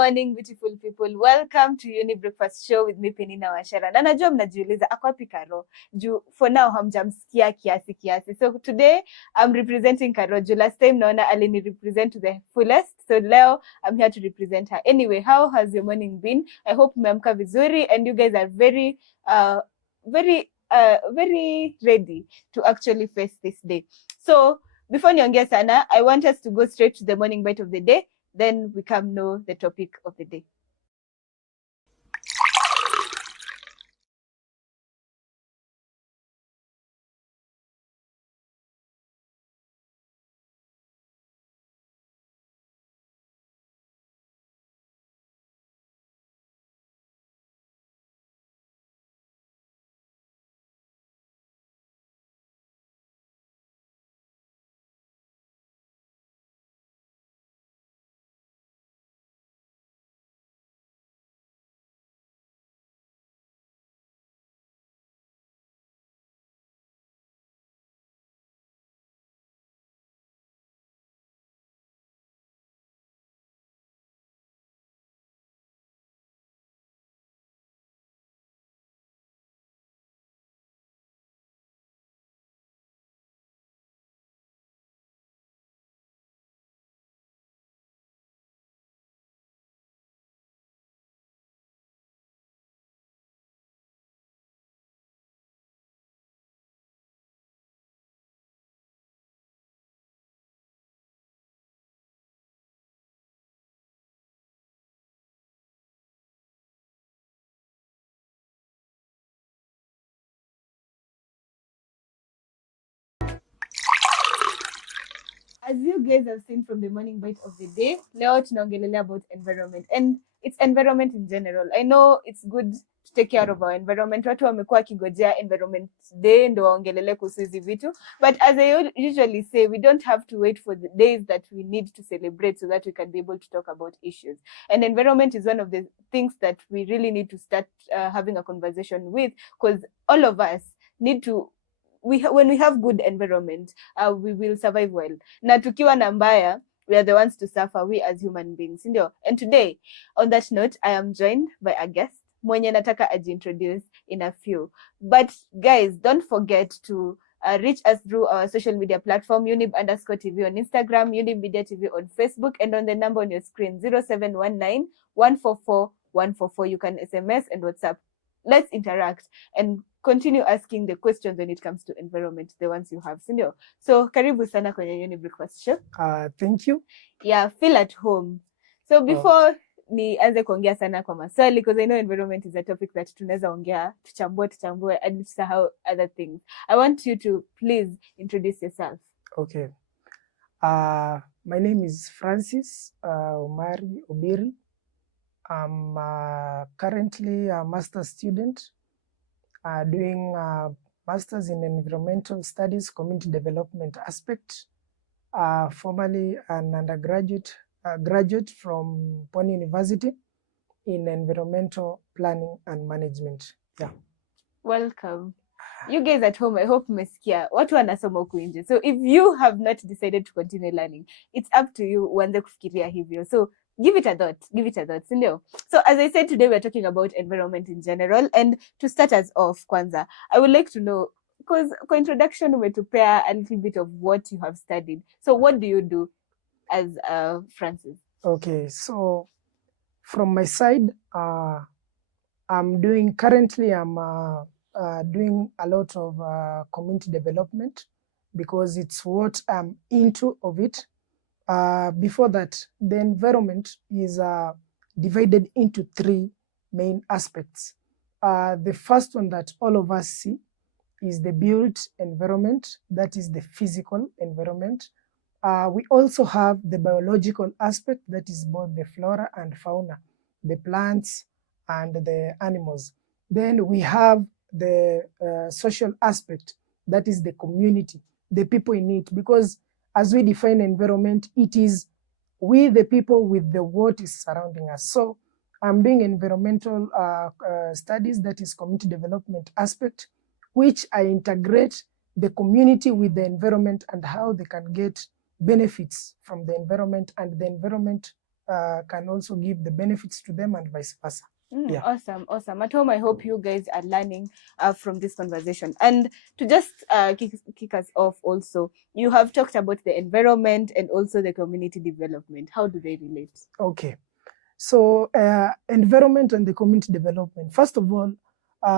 morning, beautiful people. Welcome to YOUNIB Breakfast Show with me, Penina Wachera. Na najua mnajiuliza ako wapi Karo? Juu for now hamjamsikia kiasi. So today I'm representing Karo. Juu last time naona alini represent to the fullest. So leo I'm here to represent her. Anyway, how has your morning been? I hope mmeamka vizuri and you guys are very ready to actually face this day. So before niongea sana, I want us to go straight to the morning bite of the day. Then we come know the topic of the day. As you guys have seen from the morning bite of the day, leo tunaongelelea about environment and it's environment in general. I know it's good to take care of our environment. Watu wamekuwa wakingojea environment day ndo waongelele kuhusu hizi vitu. But as I usually say, we don't have to wait for the days that we need to celebrate so that we can be able to talk about issues. And environment is one of the things that we really need to start having a conversation with, because all of us need to when we have good environment, we will survive well. Na tukiwa na mbaya, we are the ones to suffer, we as human beings. Ndio? And today, on that note, I am joined by a guest mwenye nataka ajiintroduce in a few. But guys, don't forget to reach us through our social media platform, YOUNIB_TV on Instagram, YOUNIB Media TV on Facebook, and on the number on your screen, 0719 144 144. You can SMS and WhatsApp. Let's interact and continue asking the questions when it comes to environment, the ones you have. Sindio? So karibu sana kwenye YOUNIB Breakfast Show. Thank you. Yeah, feel at home. So before nianze kuongea sana kwa maswali, because I know environment is a topic that tunaweza ongea, tuchambue and tusahau other things. I want you to please introduce yourself. Okay. My name is Francis Omari Obiri. I'm currently a master's student doing master's in environmental studies, community development aspect. Formerly an undergraduate, graduate from Penina University in environmental planning and management. Yeah. Welcome. You guys at home, I hope mmesikia watu wanasoma huku nje. So if you have not decided to continue learning, it's up to you uanze kufikiria hivyo. So give it a thought, sindio? So as I said, today we're talking about environment in general. And to start us off, kwanza, I would like to know, because for introduction, umetupea a little bit of what you have studied. So what do you do as Francis? Okay, so from my side, I'm doing a lot of community development because it's what I'm into of it. Before that, the environment is divided into three main aspects. The first one that all of us see is the built environment, that is the physical environment. We also have the biological aspect, that is both the flora and fauna, the plants and the animals. Then we have the social aspect, that is the community, the people in it, because as we define environment, it is we the people with the what is surrounding us. So I'm doing environmental studies, that is community development aspect, which I integrate the community with the environment and how they can get benefits from the environment and the environment can also give the benefits to them and vice versa. Yeah. Awesome. At home, I hope you guys are learning from this conversation. And to just kick us off also, you have talked about the environment and also the community development. How do they relate? Okay. So environment and the community development. First of all,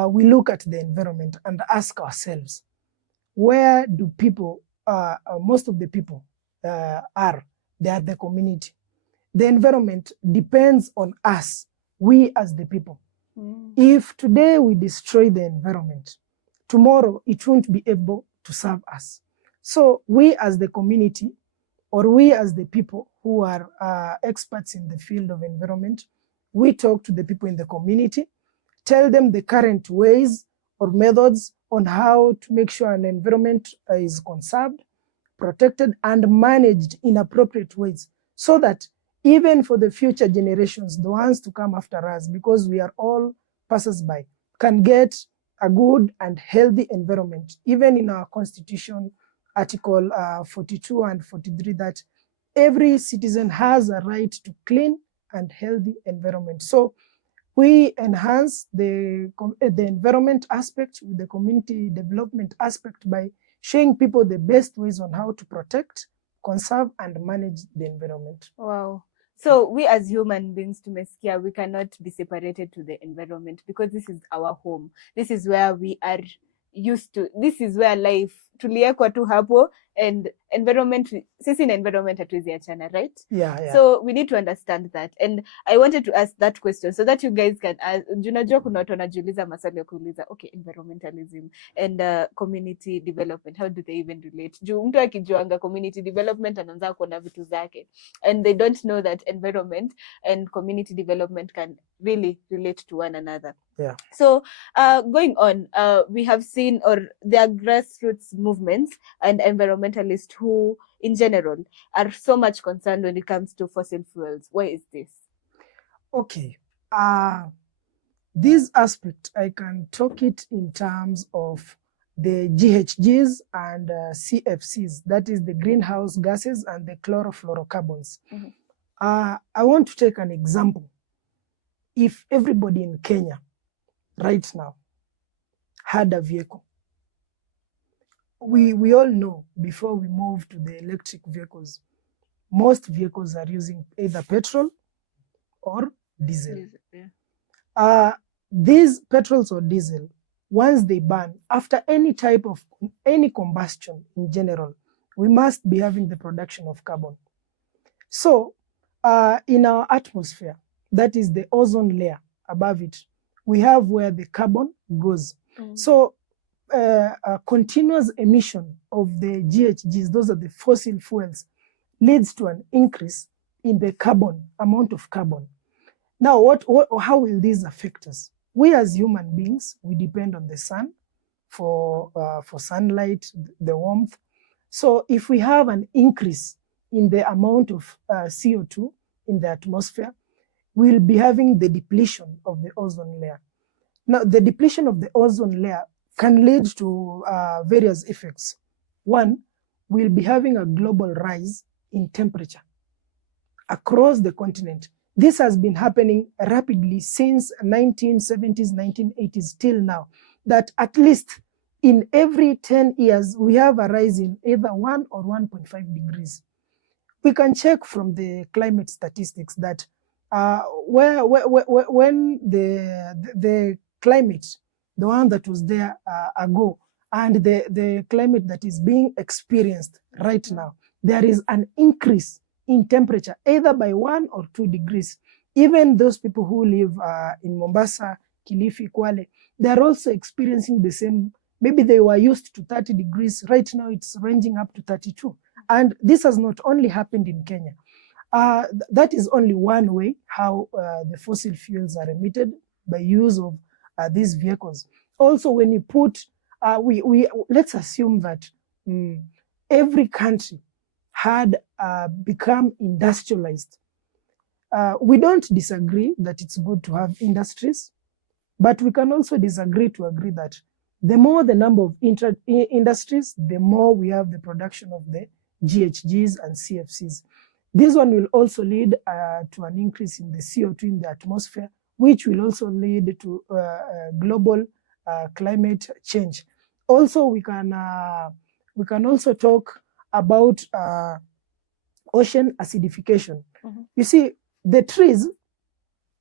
we look at the environment and ask ourselves, where do people, most of the people are? They are the community. The environment depends on us, we as the people. If today we destroy the environment, tomorrow it won't be able to serve us. So we as the community, or we as the people who are experts in the field of environment, we talk to the people in the community, tell them the current ways or methods on how to make sure an environment is conserved, protected, and managed in appropriate ways, so that even for the future generations, the ones to come after us, because we are all passers-by, can get a good and healthy environment. Even in our constitution, Article 42 and 43, that every citizen has a right to clean and healthy environment. So we enhance the environment aspect with the community development aspect by showing people the best ways on how to protect, conserve, and manage the environment. Wow. So we as human beings, tumesikia, we cannot be separated to the environment because this is our home. This is where we are used to. This is where life tuliekwa tu hapo, and environment, sisi na environment hatuwezi achana, right? Yeah. So we need to understand that. And I wanted to ask that question so that you guys can ask. Unajua kuna watu wanajiuliza maswali ya kuuliza, okay, environmentalism and community development, how do they even relate? Juu mtu akijuanga community development anaanza kuona vitu zake, and they don't know that environment and community development can really relate to one another. Yeah. So going on, we have seen, or there are grassroots movements and environmentalists who, in general, are so much concerned when it comes to fossil fuels. Why is this? Okay. This aspect, I can talk it in terms of the GHGs and CFCs, that is the greenhouse gases and the chlorofluorocarbons. I want to take an example. If everybody in Kenya right now had a vehicle, we all know before we move to the electric vehicles, most vehicles are using either petrol or diesel. Yeah. These petrols or diesel, once they burn, after any type of any combustion in general, we must be having the production of carbon. So in our atmosphere, that is the ozone layer above it, we have where the carbon goes. So a continuous emission of the GHGs, those are the fossil fuels, leads to an increase in the carbon, amount of carbon. Now, how will this affect us? We as human beings, we depend on the sun for sunlight, the warmth. So if we have an increase in the amount of CO2 in the atmosphere, we'll be having the depletion of the ozone layer. Now, the depletion of the ozone layer can lead to various effects. One, we'll be having a global rise in temperature across the continent. This has been happening rapidly since 1970s, 1980s till now, that at least in every 10 years, we have a rise in either 1 or 1.5 degrees. We can check from the climate statistics that when the climate, the one that was there ago, and the climate that is being experienced right now, there is an increase in temperature, either by 1 or 2 degrees. Even those people who live in Mombasa, Kilifi, Kwale, they're also experiencing the same. Maybe they were used to 30 degrees. Right now, it's ranging up to 32. And this has not only happened in Kenya. That is only one way how the fossil fuels are emitted, by use of these vehicles. Also, when you put, let's assume that every country had become industrialized. We don't disagree that it's good to have industries, but we can also disagree to agree that the more the number of industries, the more we have the production of the GHGs and CFCs. This one will also lead to an increase in the CO2 in the atmosphere, which will also lead to global climate change. Also, we can also talk about ocean acidification. You see, the trees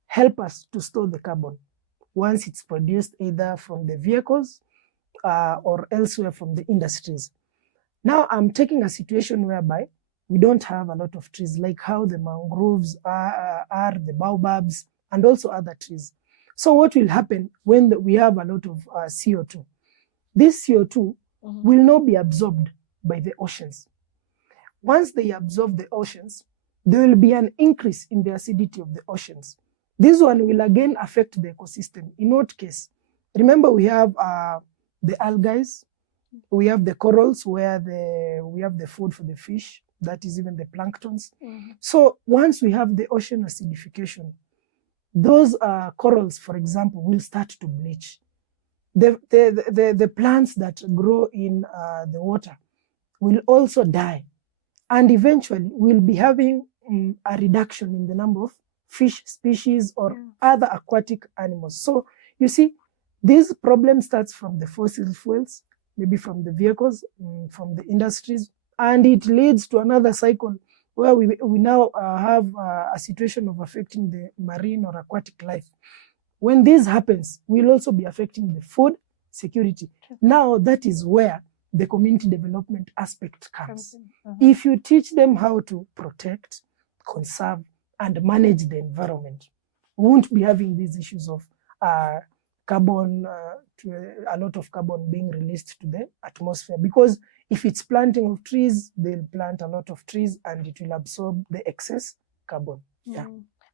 help us to store the carbon once it's produced either from the vehicles or elsewhere from the industries. Now I'm taking a situation whereby we don't have a lot of trees, like how the mangroves are, the baobabs, and also other trees. So what will happen when we have a lot of CO2? This CO2 will not be absorbed by the oceans. Once they absorb the oceans, there will be an increase in the acidity of the oceans. This one will again affect the ecosystem. In what case? Remember, we have the algae, we have the corals where we have the food for the fish, that is even the planktons. So once we have the ocean acidification, those corals, for example, will start to bleach. The plants that grow in the water will also die. And eventually we'll be having a reduction in the number of fish species or other aquatic animals. So you see, this problem starts from the fossil fuels, maybe from the vehicles, from the industries, and it leads to another cycle where we now have a situation of affecting the marine or aquatic life. When this happens, we'll also be affecting the food security. Now that is where the community development aspect comes. If you teach them how to protect, conserve, and manage the environment, we won't be having these issues of carbon, a lot of carbon being released to the atmosphere. Because if it's planting of trees, they'll plant a lot of trees and it will absorb the excess carbon. Yeah.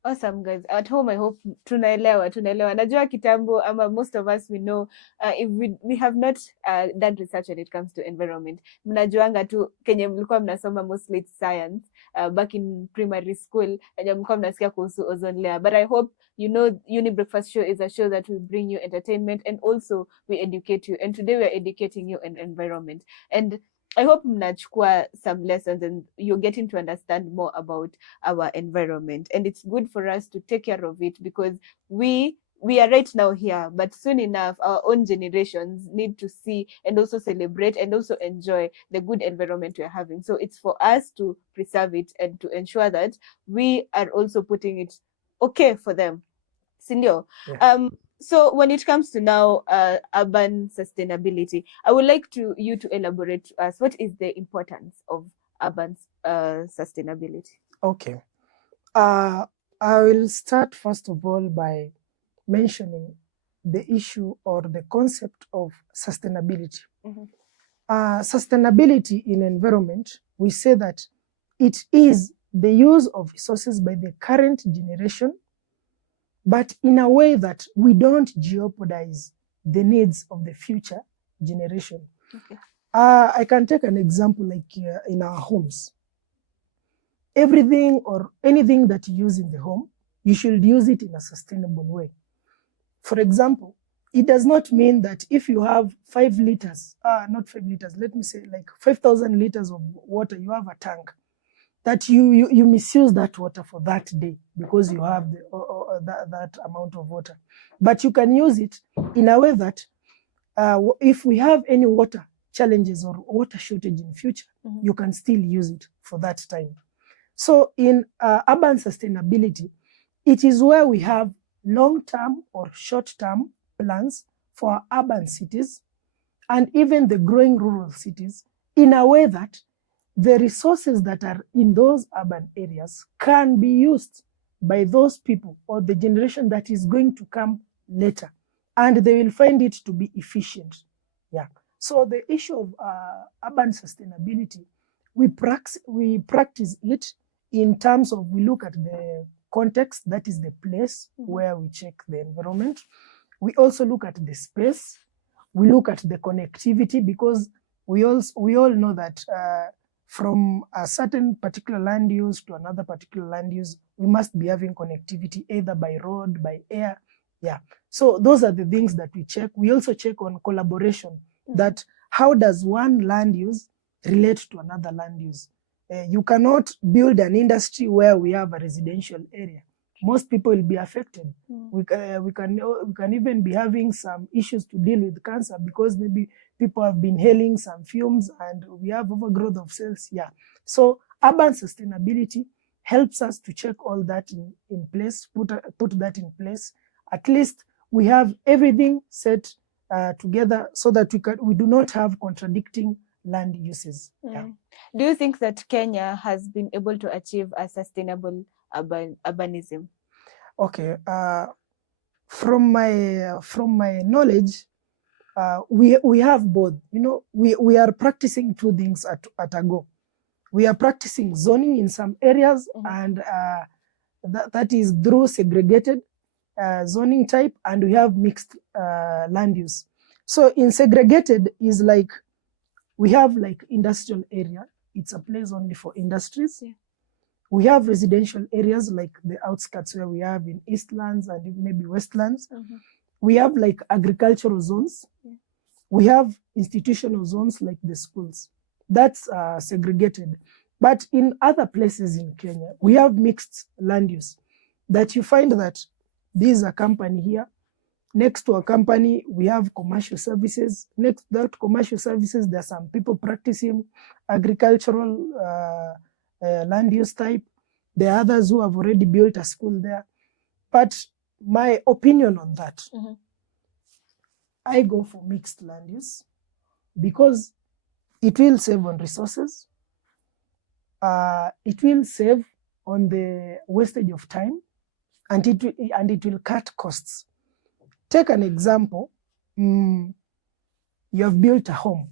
Awesome, guys. At home, I hope tunaelewa. Najua kitambo, most of us, we know, if we have not done research when it comes to environment. Mnajuanga tu, kenye mlikuwa mnasoma mostly science, back in primary school, and mlikuwa mnasikia kuhusu ozone layer. But I hope you know YOUNIB Breakfast Show is a show that will bring you entertainment and also we educate you. And today we are educating you on environment. And I hope mnachukua some lessons and you're getting to understand more about our environment. And it's good for us to take care of it because we are right now here, but soon enough, our own generations need to see and also celebrate and also enjoy the good environment we're having. So it's for us to preserve it and to ensure that we are also putting it okay for them. Sindio? Yeah. So when it comes to now urban sustainability, I would like you to elaborate to us what is the importance of urban sustainability. Okay. I will start first of all by mentioning the issue or the concept of sustainability. Sustainability in environment, we say that it is the use of resources by the current generation, but in a way that we don't jeopardize the needs of the future generation. Okay. I can take an example like in our homes. Everything or anything that you use in the home, you should use it in a sustainable way. For example, it does not mean that if you have 5 liters, not 5 liters, let me say like 5,000 liters of water, you have a tank, that you misuse that water for that day because you have that amount of water. But you can use it in a way that if we have any water challenges or water shortage in future, you can still use it for that time. So in urban sustainability, it is where we have long-term or short-term plans for urban cities and even the growing rural cities in a way that the resources that are in those urban areas can be used by those people or the generation that is going to come later, and they will find it to be efficient. Yeah. So the issue of urban sustainability, we practice it in terms of, we look at the context, that is the place where we check the environment. We also look at the space. We look at the connectivity, because we all know that from a certain particular land use to another particular land use, we must be having connectivity either by road, by air. Yeah. So those are the things that we check. We also check on collaboration, that how does one land use relate to another land use? You cannot build an industry where we have a residential area. Most people will be affected. We can even be having some issues to deal with cancer because maybe people have been inhaling some fumes and we have overgrowth of cells. Yeah. So urban sustainability helps us to check all that in place, put that in place. At least we have everything set together so that we do not have contradicting land uses. Yeah. Do you think that Kenya has been able to achieve a sustainable urbanism? Okay. From my knowledge, we have both. You know, we are practicing two things at a go. We are practicing zoning in some areas, and that is through segregated zoning type, and we have mixed land use. So in segregated is like, we have like industrial area. It's a place only for industries. Yeah. We have residential areas like the outskirts where we have in Eastlands and maybe Westlands. We have like agricultural zones. Yeah. We have institutional zones like the schools. That's segregated. But in other places in Kenya, we have mixed land use, that you find that this is a company here. Next to a company, we have commercial services. Next to that commercial services, there are some people practicing agricultural land use type. There are others who have already built a school there. But my opinion on that, I go for mixed land use because it will save on resources. It will save on the wastage of time, and it will cut costs. Take an example. You have built a home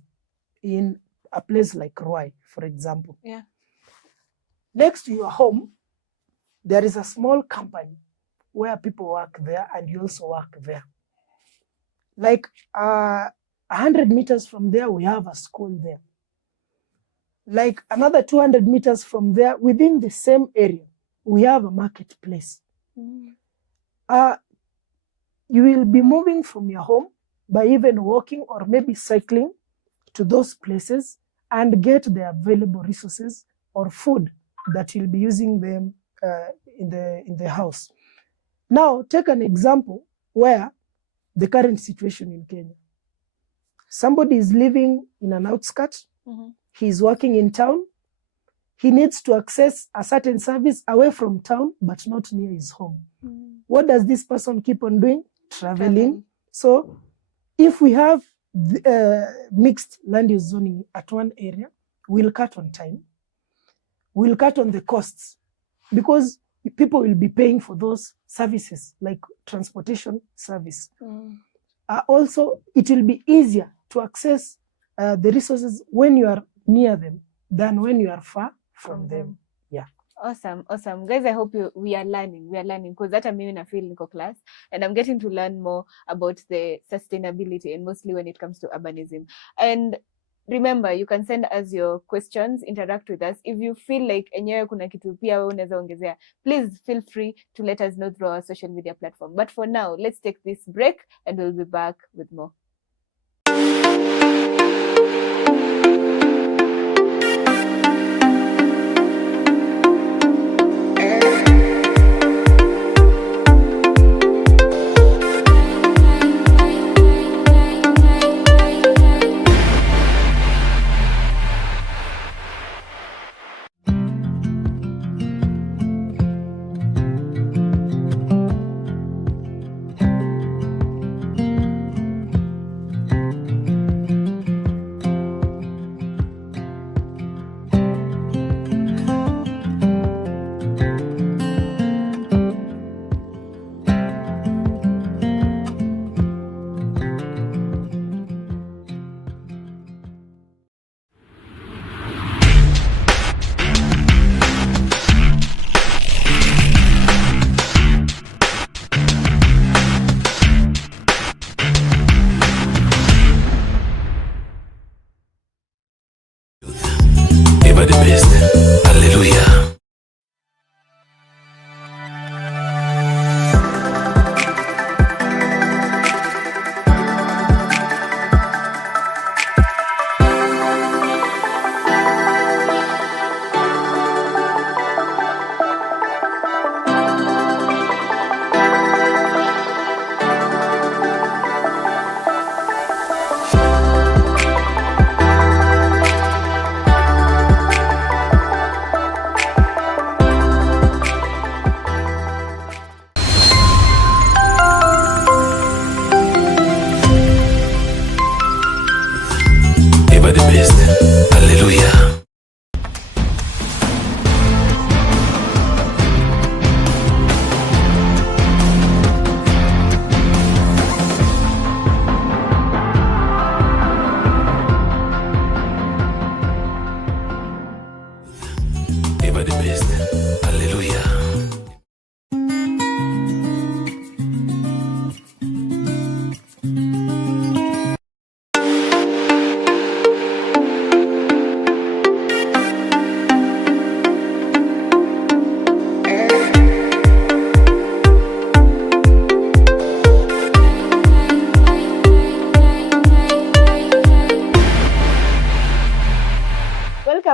in a place like Rwai, for example. Yeah. Next to your home, there is a small company where people work there and you also work there. Like 100 meters from there, we have a school there. Like another 200 meters from there, within the same area, we have a marketplace. You will be moving from your home by even walking or maybe cycling to those places and get the available resources or food that you'll be using them in the house. Now, take an example where the current situation in Kenya. Somebody is living in an outskirt. He's working in town. He needs to access a certain service away from town, but not near his home. What does this person keep on doing? Traveling. So if we have mixed land use zoning at one area, we'll cut on time. We'll cut on the costs because people will be paying for those services like transportation service. Also, it will be easier to access the resources when you are near them than when you are far from them. Yeah. Awesome. Guys, I hope we are learning because that I'm in a field class and I'm getting to learn more about the sustainability and mostly when it comes to urbanism. And remember, you can send us your questions, interact with us. If you feel like enyewe kuna kitu pia wewe unaweza ongezea, please feel free to let us know through our social media platform. But for now, let's take this break and we'll be back with more.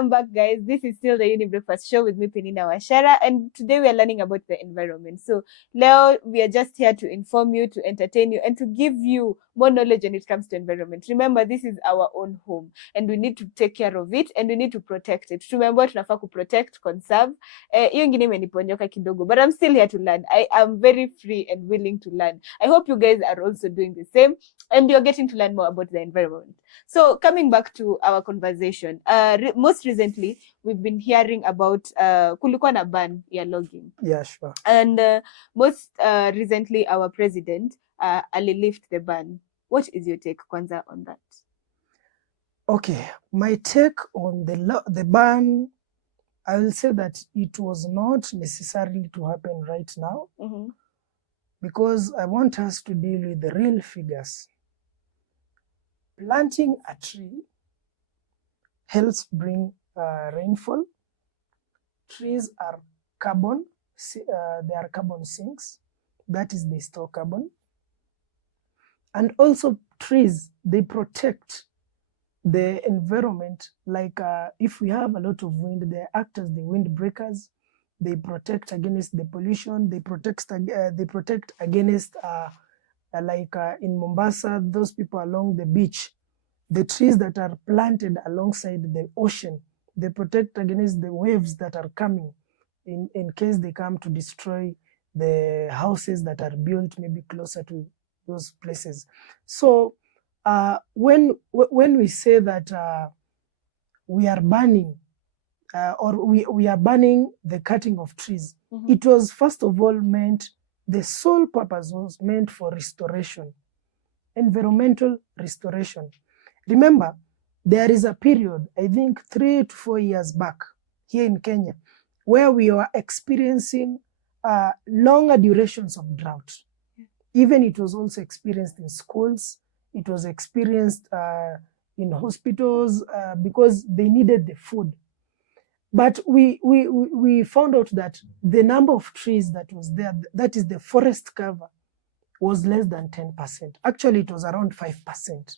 Welcome back, guys. This is still the YOUNIB Breakfast Show with me, Penina Wachera, and today we are learning about the environment. So, Leo, we are just here to inform you, to entertain you, and to give you more knowledge when it comes to environment. Remember, this is our own home, and we need to take care of it, and we need to protect it. Remember, tunafaa ku protect, conserve. Hiyo ingine imeniponyoka kidogo, but I'm still here to learn. I am very free and willing to learn. I hope you guys are also doing the same, and you're getting to learn more about the environment. So coming back to our conversation, most recently we've been hearing about kulikuwa na ban ya logging. Yeah, sure. And most recently our president lift the ban. What is your take, Kwanza, on that? Okay, my take on the ban, I will say that it was not necessarily to happen right now, because I want us to deal with the real figures. Planting a tree helps bring rainfall. Trees are carbon, they are carbon sinks. That is, they store carbon. And also trees, they protect the environment. Like if we have a lot of wind, they act as the windbreakers. They protect against the pollution. They protect against like in Mombasa, those people along the beach, the trees that are planted alongside the ocean, they protect against the waves that are coming in case they come to destroy the houses that are built maybe closer to those places. So when we say that we are banning or we are banning the cutting of trees, it was first of all meant, the sole purpose was meant for restoration, environmental restoration. Remember, there is a period, I think 3 to 4 years back here in Kenya, where we were experiencing longer durations of drought. Even it was also experienced in schools, it was experienced in hospitals because they needed the food. But we found out that the number of trees that was there, that is the forest cover, was less than 10%. Actually, it was around 5%.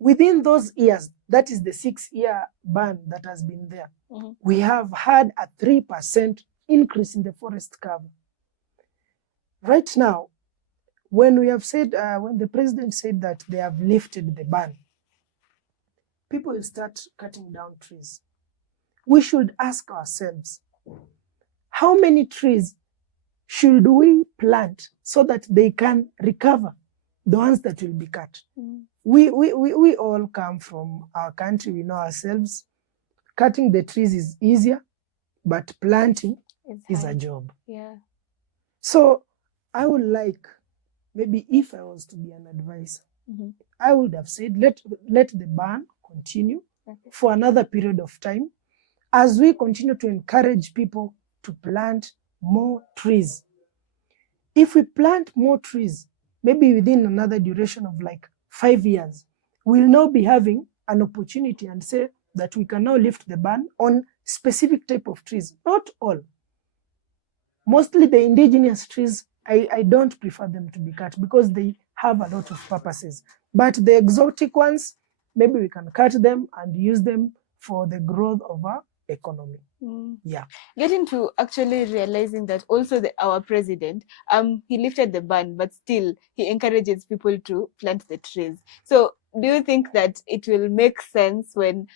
Within those years, that is the 6-year ban that has been there, we have had a 3% increase in the forest cover. Right now, when we have said, when the president said that they have lifted the ban, people will start cutting down trees. We should ask ourselves, how many trees should we plant so that they can recover the ones that will be cut? We all come from our country, we know ourselves. Cutting the trees is easier, but planting is a job. Yeah. So I would like, maybe if I was to be an advisor, I would have said, let the ban continue for another period of time, as we continue to encourage people to plant more trees. If we plant more trees, maybe within another duration of like 5 years, we'll now be having an opportunity and say that we can now lift the ban on specific type of trees, not all. Mostly the indigenous trees, I don't prefer them to be cut because they have a lot of purposes. But the exotic ones, maybe we can cut them and use them for the growth of our economy. Yeah. Getting to actually realizing that also our president, he lifted the ban, but still he encourages people to plant the trees. So do you think that it will make sense when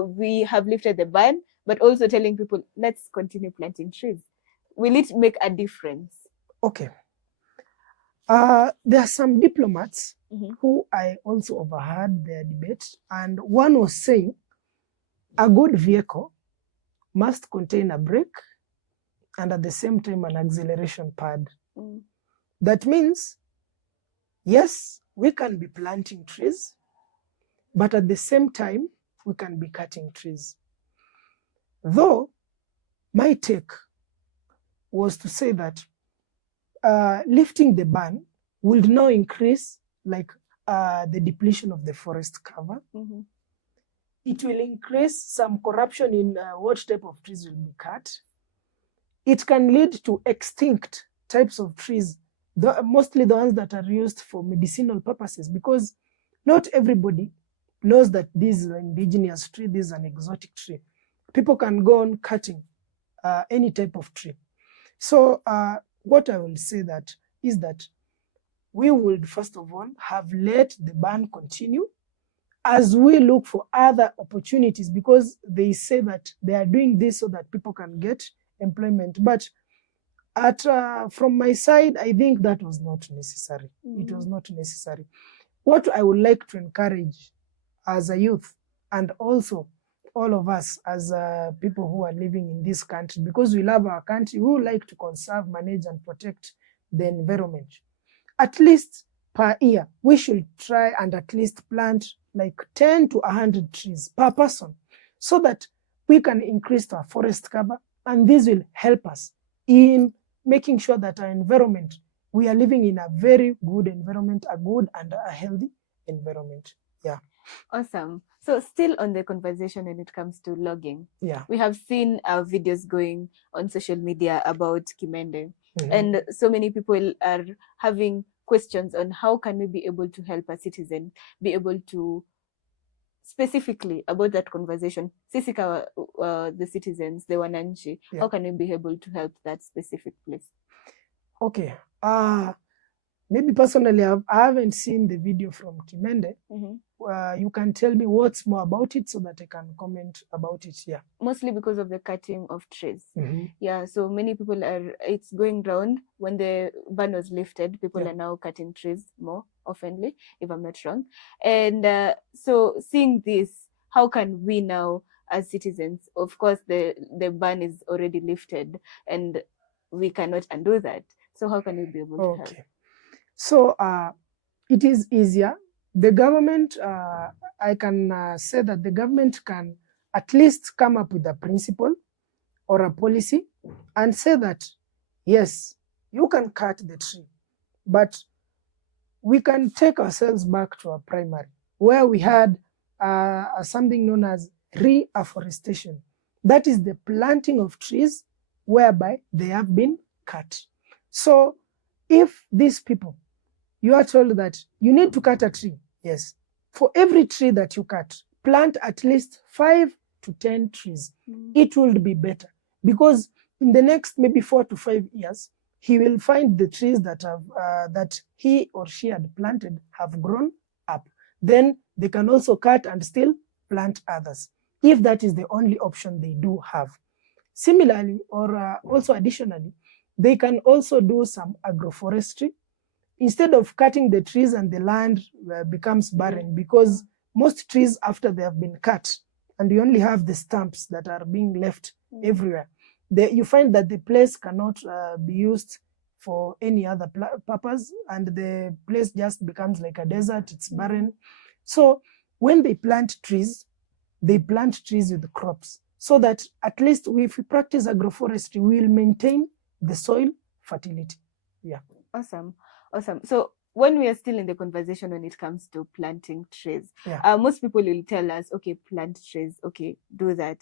we have lifted the ban, but also telling people, let's continue planting trees? Will it make a difference? Okay. There are some diplomats who I also overheard their debate, and one was saying a good vehicle must contain a brake and at the same time an acceleration pad. That means, yes, we can be planting trees, but at the same time, we can be cutting trees. Though, my take was to say that lifting the ban would now increase like the depletion of the forest cover. It will increase some corruption in what type of trees will be cut. It can lead to extinct types of trees, mostly the ones that are used for medicinal purposes, because not everybody knows that this is an indigenous tree, this is an exotic tree, people can go on cutting any type of tree. So what I will say that is that we would first of all have let the ban continue as we look for other opportunities, because they say that they are doing this so that people can get employment. But from my side, I think that was not necessary. It was not necessary. What I would like to encourage as a youth, and also all of us as people who are living in this country, because we love our country, we would like to conserve, manage, and protect the environment. At least per year, we should try and at least plant like 10 to 100 trees per person, so that we can increase our forest cover, and this will help us in making sure that our environment, we are living in a very good environment, a good and a healthy environment. Yeah. Awesome. So still on the conversation when it comes to logging, Yeah. we have seen videos going on social media about Kimende, and so many people are having questions on how can we be able to help a citizen be able to, specifically about that conversation, sisi the citizens, the wananchi, how can we be able to help that specific place? Okay. Maybe personally, I haven't seen the video from Kimende. You can tell me what's more about it so that I can comment about it here. Mostly because of the cutting of trees. Yeah, so many people it's going round. When the ban was lifted, people are now cutting trees more oftenly, if I'm not wrong. And so seeing this, how can we now as citizens, of course the ban is already lifted and we cannot undo that. So how can we be able to help? So it is easier. The government, I can say that the government can at least come up with a principle or a policy and say that, yes, you can cut the tree, but we can take ourselves back to our primary, where we had something known as reforestation. That is the planting of trees whereby they have been cut. So if these people, you are told that you need to cut a tree, yes, for every tree that you cut, plant at least 5 to 10 trees. It will be better, because in the next maybe 4 to 5 years, he will find the trees that have that he or she had planted have grown up. Then they can also cut and still plant others, if that is the only option they do have. Similarly, or also additionally, they can also do some agroforestry. Instead of cutting the trees and the land becomes barren, because most trees, after they have been cut and you only have the stumps that are being left everywhere, you find that the place cannot be used for any other purpose, and the place just becomes like a desert, it's barren. So when they plant trees with crops, so that at least if we practice agroforestry, we will maintain the soil fertility. Yeah. Awesome. So when we are still in the conversation when it comes to planting trees, most people will tell us, okay, plant trees, okay, do that.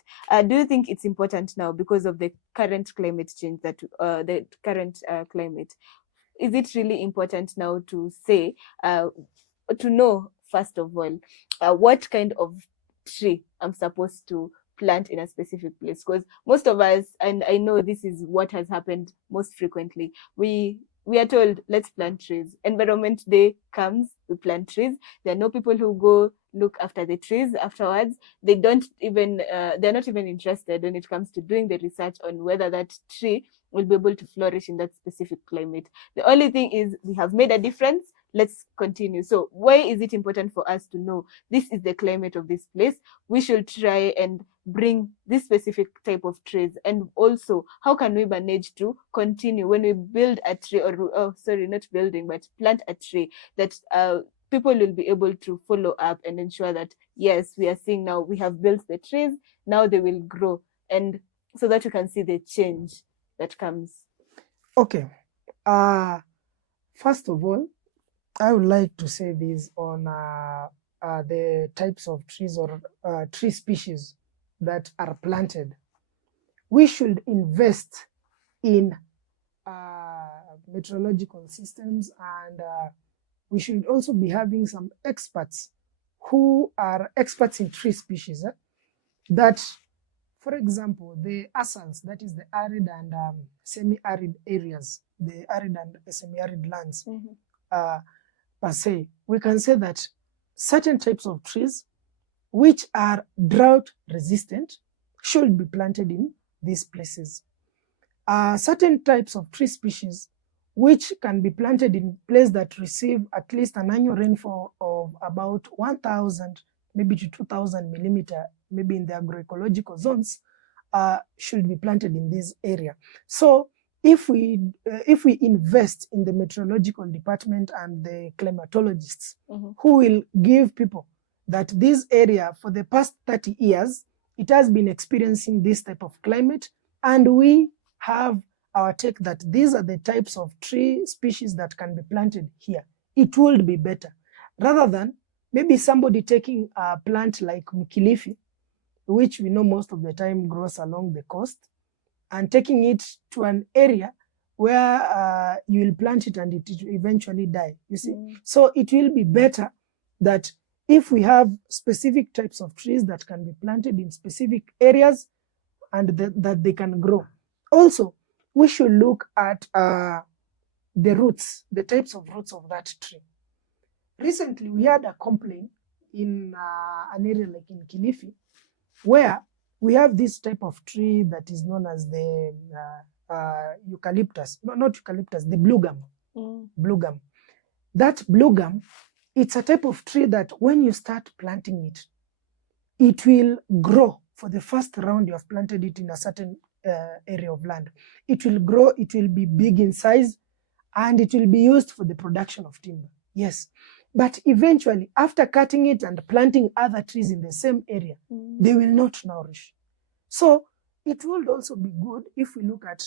Do you think it's important now because of the current climate change, that the current climate? Is it really important now to say, to know, first of all, what kind of tree I'm supposed to plant in a specific place? Because most of us, and I know this is what has happened most frequently, we are told, let's plant trees. Environment Day comes, we plant trees. There are no people who go look after the trees afterwards. They don't even, they're not even interested when it comes to doing the research on whether that tree will be able to flourish in that specific climate. The only thing is we have made a difference, let's continue. So why is it important for us to know this is the climate of this place? We should try and bring this specific type of trees. And also, how can we manage to continue when we build a tree, or not building, but plant a tree, that people will be able to follow up and ensure that, yes, we are seeing now we have built the trees, now they will grow, and so that you can see the change that comes. Okay. First of all, I would like to say this on the types of trees or tree species that are planted. We should invest in meteorological systems, and we should also be having some experts who are experts in tree species, that, for example, the ASALs, that is the arid and semi-arid areas, the arid and semi-arid lands, per se, we can say that certain types of trees which are drought resistant should be planted in these places. Certain types of tree species which can be planted in places that receive at least an annual rainfall of about 1,000 maybe to 2,000 millimeter, maybe in the agroecological zones, should be planted in this area. So if we invest in the meteorological department and the climatologists who will give people that this area for the past 30 years, it has been experiencing this type of climate, and we have our take that these are the types of tree species that can be planted here, it would be better. Rather than maybe somebody taking a plant like mkilifi, which we know most of the time grows along the coast, and taking it to an area where you will plant it and it will eventually die, you see. So it will be better that if we have specific types of trees that can be planted in specific areas and that they can grow. Also, we should look at the roots, the types of roots of that tree. Recently, we had a complaint in an area like in Kilifi, where we have this type of tree that is known as the eucalyptus, no, not eucalyptus, the blue gum. Blue gum. That blue gum, it's a type of tree that when you start planting it, it will grow. For the first round you have planted it in a certain area of land. It will grow, it will be big in size, and it will be used for the production of timber. Yes. But eventually, after cutting it and planting other trees in the same area, they will not nourish. So it would also be good if we look at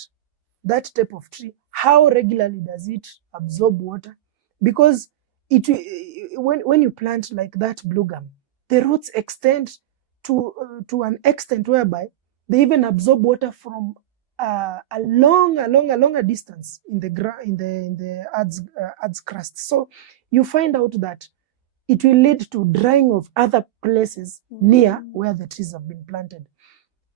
that type of tree. How regularly does it absorb water? Because when you plant like that blue gum, the roots extend to an extent whereby they even absorb water from a longer distance in the earth's crust. So you find out that it will lead to drying of other places near where the trees have been planted.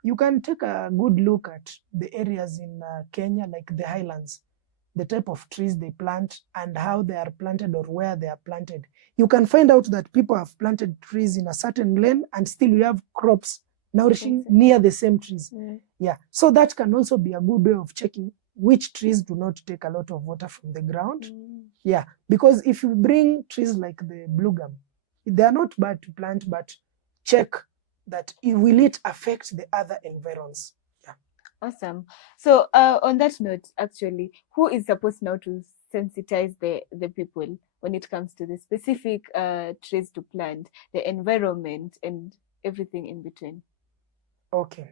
You can take a good look at the areas in Kenya, like the highlands, the type of trees they plant and how they are planted or where they are planted. You can find out that people have planted trees in a certain lane and still we have crops nourishing near the same trees. Yeah. So that can also be a good way of checking which trees do not take a lot of water from the ground. Yeah. Because if you bring trees like the blue gum, they are not bad to plant, but check that will it affect the other environs. Yeah. Awesome. So on that note, actually, who is supposed now to sensitize the people when it comes to the specific trees to plant, the environment, and everything in between? Okay.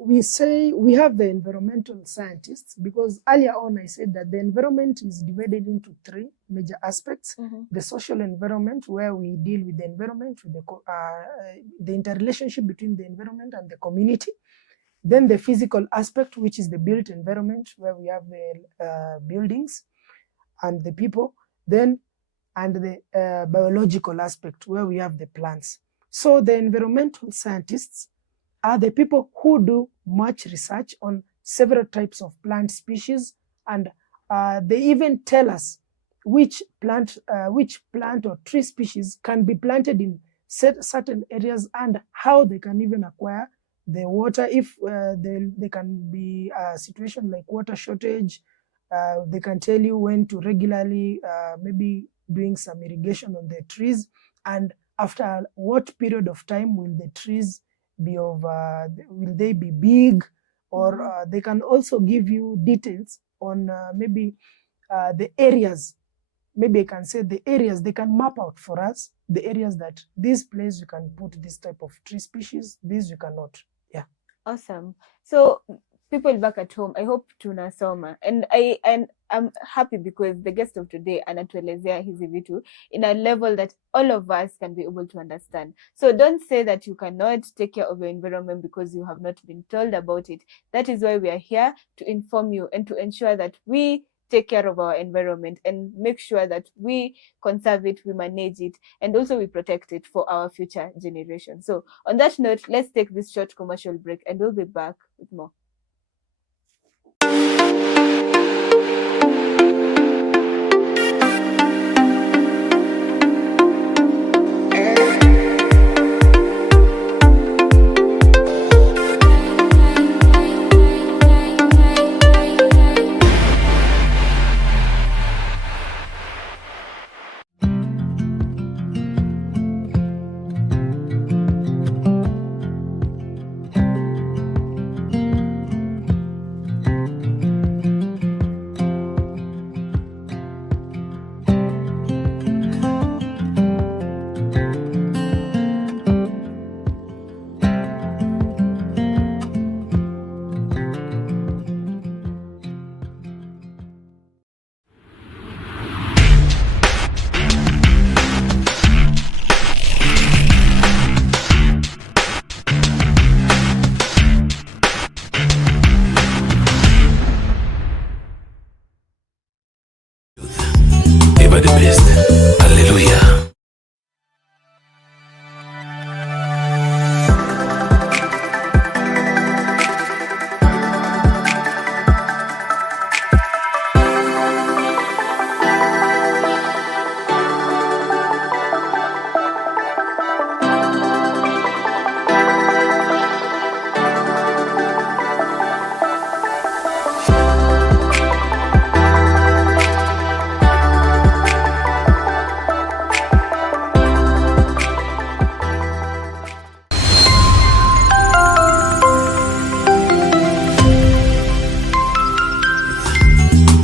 We say we have the environmental scientists, because earlier on I said that the environment is divided into three major aspects. The social environment, where we deal with the environment, with the interrelationship between the environment and the community. Then the physical aspect, which is the built environment, where we have the buildings and the people. Then, and the biological aspect, where we have the plants. So the environmental scientists are the people who do much research on several types of plant species, and they even tell us which plant or tree species can be planted in certain areas and how they can even acquire the water. If there can be a situation like water shortage, they can tell you when to regularly maybe doing some irrigation on the trees, and after what period of time will the trees be will they be big, or they can also give you details on maybe the areas. Maybe I can say the areas, they can map out for us the areas that this place you can put this type of tree species, this you cannot. Yeah. Awesome. So people back at home, I hope tunasoma, and I'm happy because the guest of today anatuelezea hizi vitu in a level that all of us can be able to understand. So don't say that you cannot take care of your environment because you have not been told about it. That is why we are here, to inform you and to ensure that we take care of our environment and make sure that we conserve it, we manage it, and also we protect it for our future generations. So on that note, let's take this short commercial break and we'll be back with more. Ever the best. Hallelujah.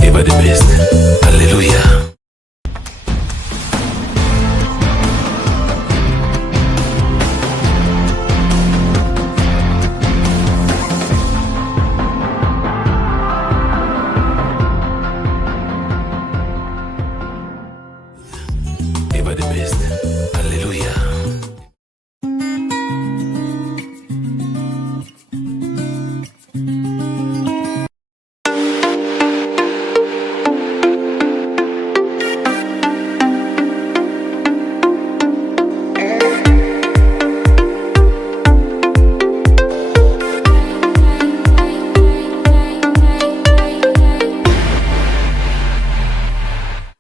Ever the best. Hallelujah. Ever the best. Hallelujah.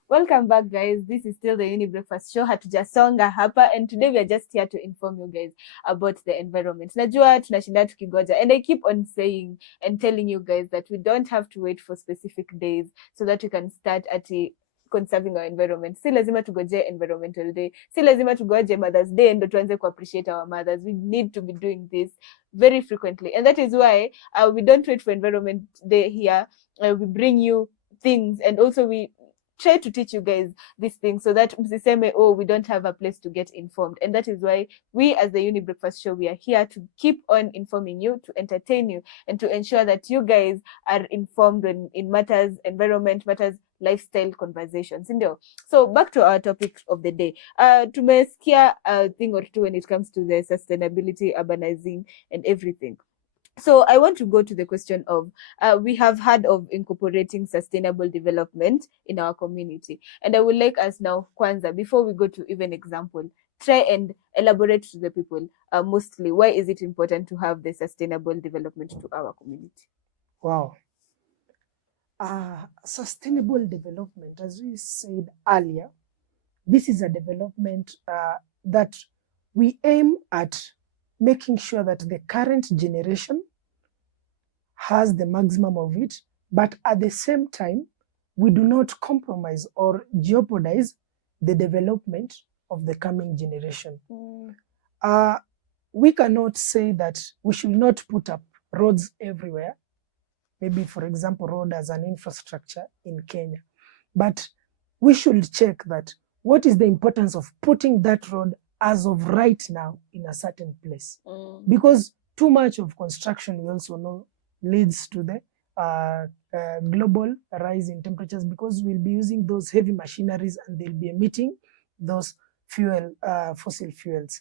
Welcome back, guys. This is still the Uni Breakfast Show. Hatujasonga hapa, and today we are just here to inform you guys about the environment. Najua tunashinda tukigoja, and I keep on saying and telling you guys that we don't have to wait for specific days so that we can start at conserving our environment. Si lazima tugoje Environmental Day. Si lazima tugoje Mother's Day ndo tuanze ku appreciate our mothers. We need to be doing this very frequently, and that is why we don't wait for Environment Day here. We bring you things, and also we try to teach you guys these things so that msiseme, oh, we don't have a place to get informed. And that is why we, as the Uni Breakfast Show, we are here to keep on informing you, to entertain you, and to ensure that you guys are informed in matters, environment matters, lifestyle conversations. So back to our topic of the day. Tumesikia a thing or two when it comes to the sustainability, urbanizing, and everything. So I want to go to the question of, we have heard of incorporating sustainable development in our community. And I would like us now, Kwanza, before we go to even example, try and elaborate to the people, mostly, why is it important to have the sustainable development to our community? Wow. Sustainable development, as we said earlier, this is a development that we aim at making sure that the current generation has the maximum of it, but at the same time, we do not compromise or jeopardize the development of the coming generation. We cannot say that we should not put up roads everywhere, maybe, for example, road as an infrastructure in Kenya, but we should check that what is the importance of putting that road as of right now in a certain place. Because too much of construction, we also know, leads to the global rise in temperatures, because we'll be using those heavy machineries and they'll be emitting those fossil fuels.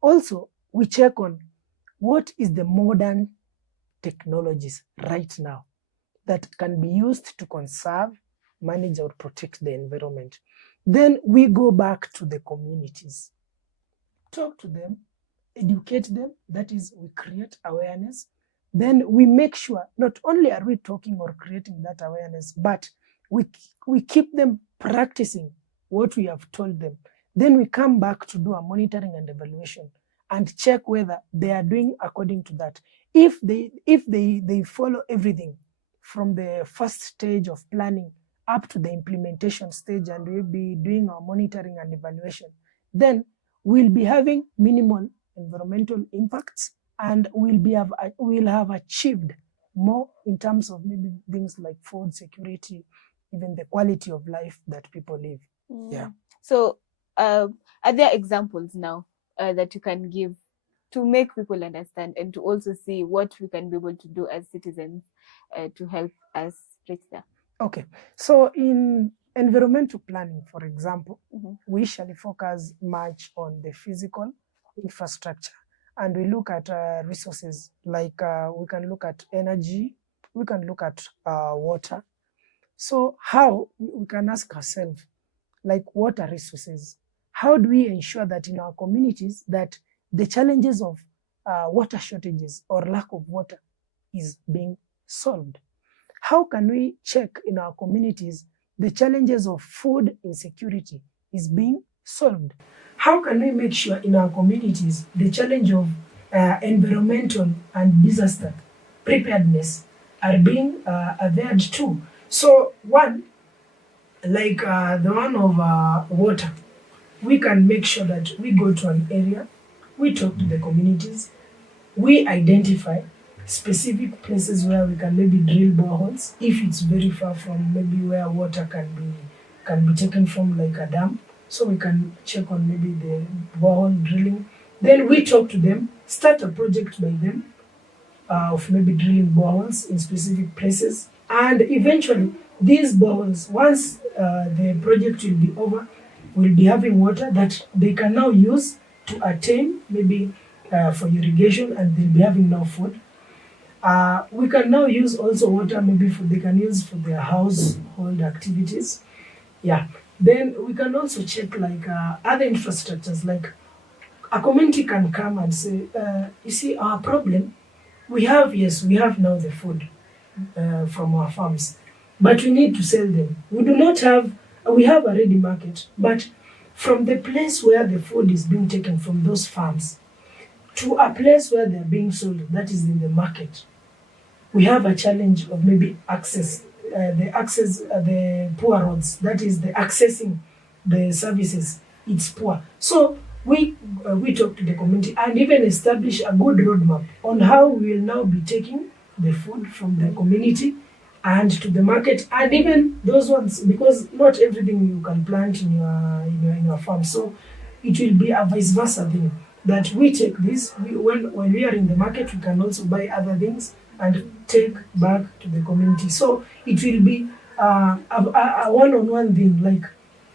Also, we check on what is the modern technologies right now that can be used to conserve manage or protect the environment. Then we go back to the communities, talk to them, educate them. That is, we create awareness. Then we make sure not only are we talking or creating that awareness, but we keep them practicing what we have told them. Then we come back to do a monitoring and evaluation and check whether they are doing according to that. If they follow everything from the first stage of planning up to the implementation stage, and we'll be doing our monitoring and evaluation, then we'll be having minimal environmental impacts, and we'll have achieved more in terms of maybe things like food security, even the quality of life that people live. Yeah. So are there examples now that you can give to make people understand and to also see what we can be able to do as citizens to help us reach there? Okay. So in environmental planning, for example, we usually focus much on the physical infrastructure, and we look at resources like we can look at energy, we can look at water. So how we can ask ourselves, like, water resources, how do we ensure that in our communities that the challenges of water shortages or lack of water is being solved? How can we check in our communities the challenges of food insecurity is being solved? How can we make sure in our communities the challenge of environmental and disaster preparedness are being adhered to? So one, like the one of water, we can make sure that we go to an area, we talk to the communities, we identify specific places where we can maybe drill boreholes if it's very far from maybe where water can be taken from, like a dam. So we can check on maybe the borehole drilling. Then we talk to them, start a project by them of maybe drilling boreholes in specific places. And eventually, these boreholes, once the project will be over, will be having water that they can now use to attain maybe for irrigation, and they'll be having now food. We can now use also water maybe they can use for their household activities. Yeah. Then we can also check like other infrastructures, like a community can come and say, you see, our problem, we have now the food from our farms, but we need to sell them. We have a ready market, but from the place where the food is being taken from those farms to a place where they're being sold, that is in the market, we have a challenge of maybe the poor roads, that is the accessing the services, it's poor. So we talk to the community and even establish a good roadmap on how we will now be taking the food from the community and to the market, and even those ones, because not everything you can plant in your farm. So it will be a vice versa thing, that we take this, when we are in the market, we can also buy other things and take back to the community. So it will be a one-on-one thing, like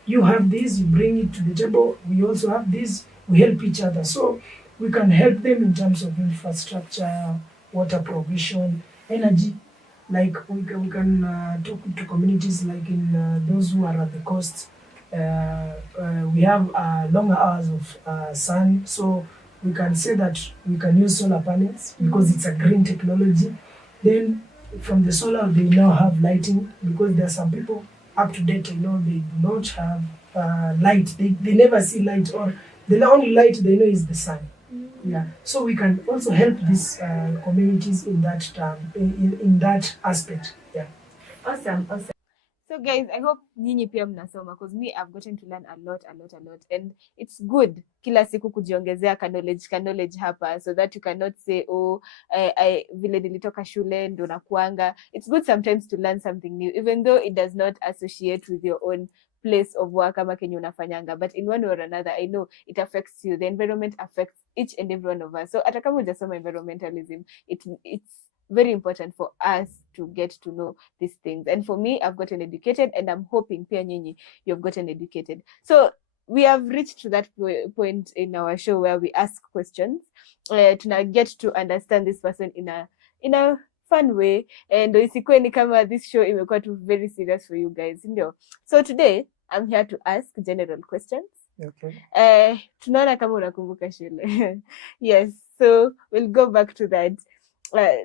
you have this, you bring it to the table, we also have this, we help each other. So we can help them in terms of infrastructure, water provision, energy. Like we can talk to communities like in those who are at the coast. We have longer hours of sun, so we can say that we can use solar panels because it's a green technology. Then from the solar, they now have lighting, because there are some people up to date, they do not have light. They never see light, or the only light they know is the sun. Yeah. So we can also help these communities in that in that aspect. Yeah. Awesome. So guys, I hope nyinyi pia mnasoma, because me I've gotten to learn a lot, and it's good kila siku kujiongezea knowledge hapa, so that you cannot say I vile nilitoka shule ndo nakuanga. It's good sometimes to learn something new, even though it does not associate with your own place of work ama kenye unafanyanga, but in one way or another I know it affects you. The environment affects each and every one of us. So hata kama hujasoma environmentalism, it's very important for us to get to know these things. And for me, I've gotten educated, and I'm hoping pia nyinyi you've gotten educated. So we have reached to that point in our show where we ask questions to get to understand this person in a fun way, and isikuwe ni kama this show imekuwa too very serious for you guys, ndio. So today I'm here to ask general questions. Okay. Tunaona kama unakumbuka shule. Yes, so we'll go back to that.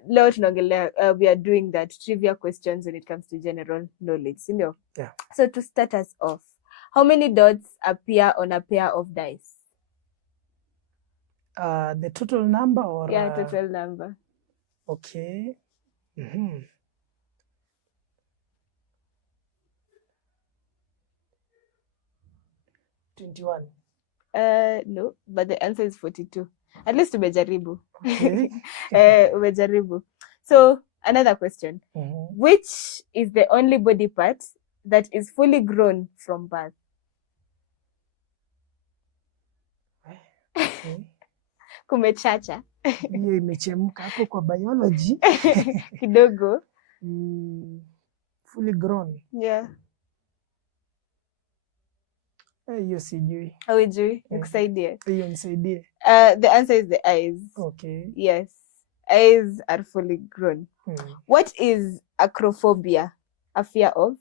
Leo tunaongelea, we are doing that trivia questions when it comes to general knowledge, ndio. Yeah. So to start us off, how many dots appear on a pair of dice? The total number or Yeah, total number. okay. 21. No, but the answer is 42. At least umejaribu. Okay. Umejaribu. So another question. Which is the only body part that is fully grown from birth? Okay. Kumechacha. Hiyo imechemka hapo kwa biology. Kidogo. Fully grown. Yeah. Hiyo sijui. Haujui? Nikusaidie. Hiyo nisaidie. The answer is the eyes. Okay. Yes. Eyes are fully grown. What is acrophobia? A fear of?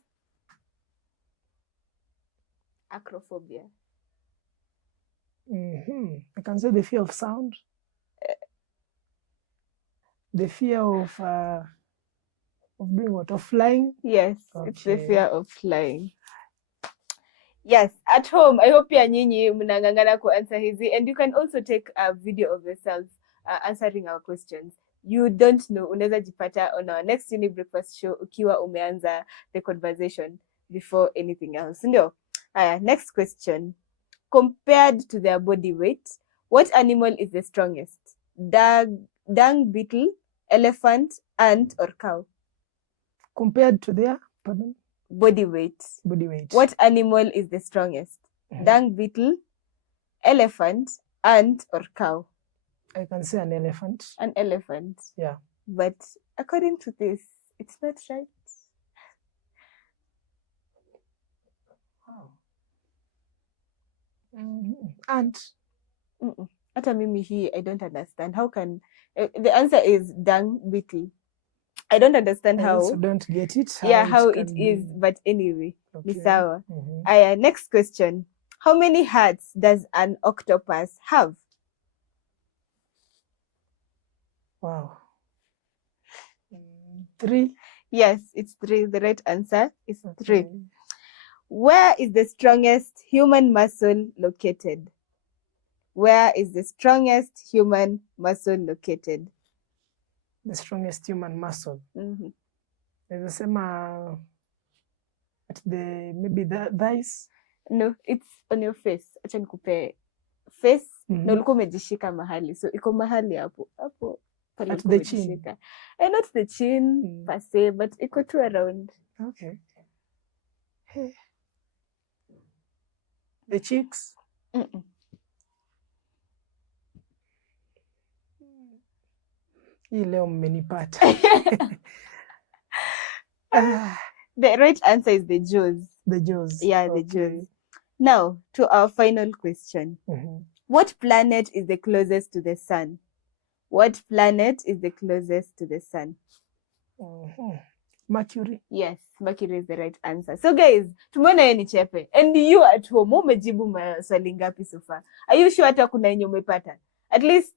Acrophobia. I can say the fear of sound. The fear of doing what? Of flying? Yes, okay. It's the fear of flying. Yes, at home, I hope ya nyinyi mnangangana ku answer hizi, and you can also take a video of yourself answering our questions. You don't know, unaweza jipata on our next YOUNIB breakfast show ukiwa umeanza the conversation before anything else. Ndio. Next question. Compared to their body weight, what animal is the strongest? Dung beetle, elephant, ant, or cow? Compared to their, pardon? Body weight. Body weight. What animal is the strongest? Dung beetle, elephant, ant, or cow? I can say an elephant. An elephant. Yeah. But according to this, it's not right. Ant. Hata mimi hii, I don't understand. How can... the answer is dung beetle. I don't understand how. I also don't get it. How it is, but anyway. Okay. Ni sawa. Next question. How many hearts does an octopus have? Wow. 3. Yes, it's 3. The right answer is 3. Where is the strongest human muscle located? Where is the strongest human muscle located? The strongest human muscle. Nasema at the maybe the thighs. No, it's on your face. Acha nikupe face. Na ulikuwa umejishika mahali, so iko mahali hapo at the chin. Not the chin per se, but iko tu around. Okay. Hey. The cheeks. Hii leo mmenipata. The right answer is the jaws. The jaws. Yeah, the jaws. Now, to our final question. What planet is the closest to the sun? What planet is the closest to the sun? Mercury. Yes, Mercury is the right answer. So guys, tumeona yeye ni chepe. And you at home, umejibu maswali ngapi so far? Are you sure hata kuna yenye umepata? At least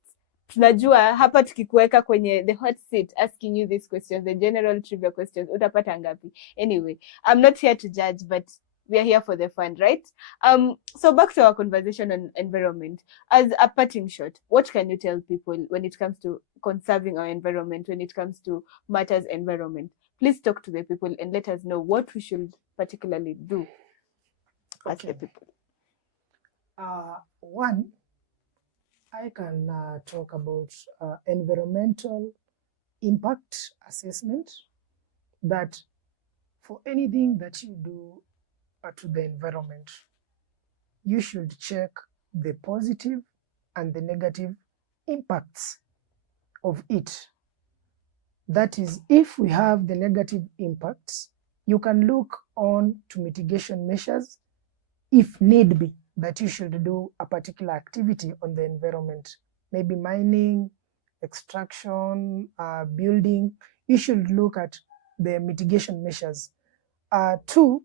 tunajua hapa tukikuweka kwenye the hot seat asking you these questions, the general trivia questions, utapata ngapi? Anyway, I'm not here to judge, but we are here for the fun, right? So back to our conversation on environment. As a parting shot, what can you tell people when it comes to conserving our environment, when it comes to matters environment? Please talk to the people and let us know what we should particularly do as the people. One, I can talk about environmental impact assessment, that for anything that you do to the environment, you should check the positive and the negative impacts of it. That is, if we have the negative impacts, you can look on to mitigation measures if need be, that you should do a particular activity on the environment, maybe mining, extraction, building. you should look at the mitigation measures. Two,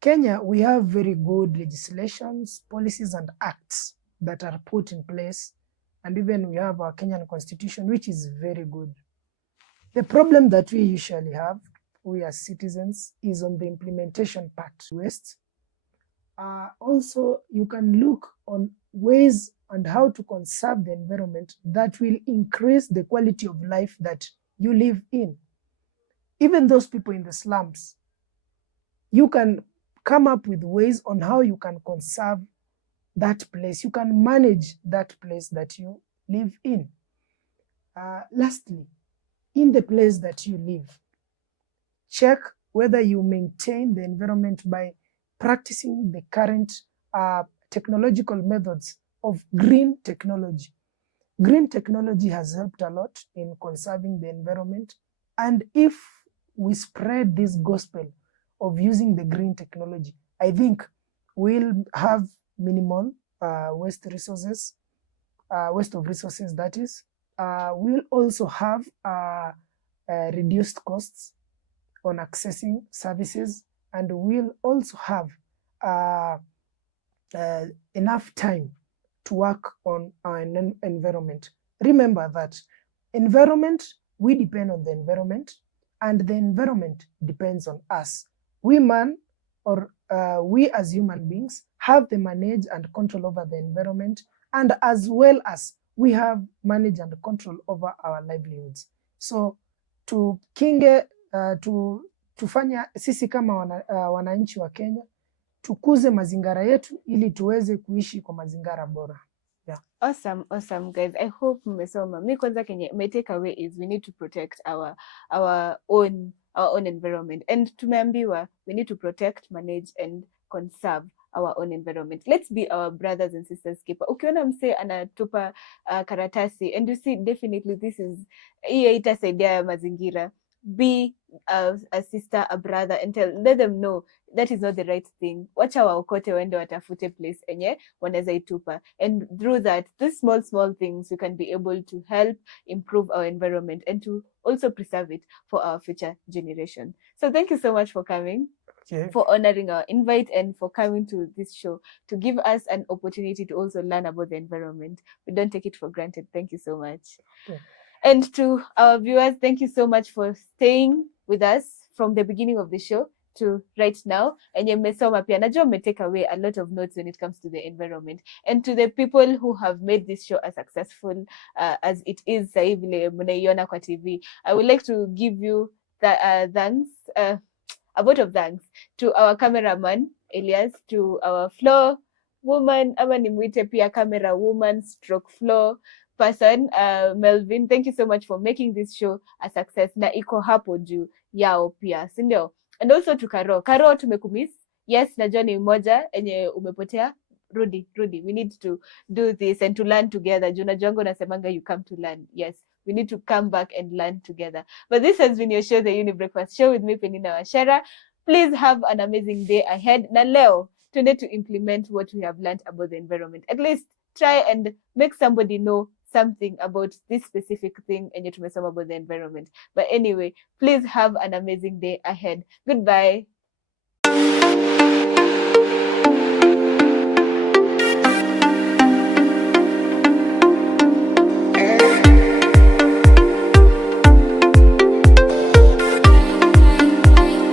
Kenya, we have very good legislations, policies, and acts that are put in place. And even we have our Kenyan constitution, which is very good. The problem that we usually have, we as citizens, is on the implementation part. Waste. Also, you can look on ways and how to conserve the environment that will increase the quality of life that you live in. Even those people in the slums, you can come up with ways on how you can conserve that place. You can manage that place that you live in. Lastly, in the place that you live, check whether you maintain the environment by practicing the current technological methods of green technology. Green technology has helped a lot in conserving the environment. And if we spread this gospel of using the green technology, I think we'll have minimal waste resources, waste of resources, that is. We'll also have reduced costs on accessing services, and we'll also have enough time to work on our environment. Remember that environment, we depend on the environment, and the environment depends on us. We as human beings have the manage and control over the environment, and as well as we have manage and control over our livelihoods. So tufanya sisi kama wananchi wa Kenya tukuze mazingira yetu ili tuweze kuishi kwa mazingira bora. Yeah. Awesome guys. I hope mmesoma. Mi kwanza Kenya, my takeaway is we need to protect our own environment. And tumeambiwa we need to protect, manage and conserve our own environment. Let's be our brothers and sisters keeper. Ukiona mse anatupa karatasi and you see definitely this is hii haitasaidia mazingira, be a sister, a brother, and let them know that is not the right thing. Wacha waokote waende watafute place enye wanaweza itupa. And through that, these small things, we can be able to help improve our environment and to also preserve it for our future generation. So thank you so much for coming. Okay. For honoring our invite and for coming to this show to give us an opportunity to also learn about the environment. We don't take it for granted. Thank you so much. Okay. And to our viewers, thank you so much for staying with us from the beginning of the show to right now. And mmesoma pia, najua mme take away a lot of notes when it comes to the environment. And to the people who have made this show as successful as it is sasa vile mnaiona kwa TV, I would like to give you thanks, a vote of thanks to our cameraman Elias, to our floor woman, ama nimwite pia camera woman stroke floor person, Melvin. Thank you so much for making this show a success, na iko hapo juu yao pia, si ndio? And also to Karo, tumekumiss. Yes, najua ni moja enye umepotea. Rudi, we need to do this and to learn together. Juu najuanga unasemanga you come to learn. Yes, we need to come back and learn together. But this has been your show, the YOUNIB Breakfast Show with me, Penina Wachera. Please have an amazing day ahead. Na leo, tuende to implement what we have learned about the environment. At least try and make somebody know something about this specific thing and yet about the environment. But anyway, please have an amazing day ahead. Goodbye.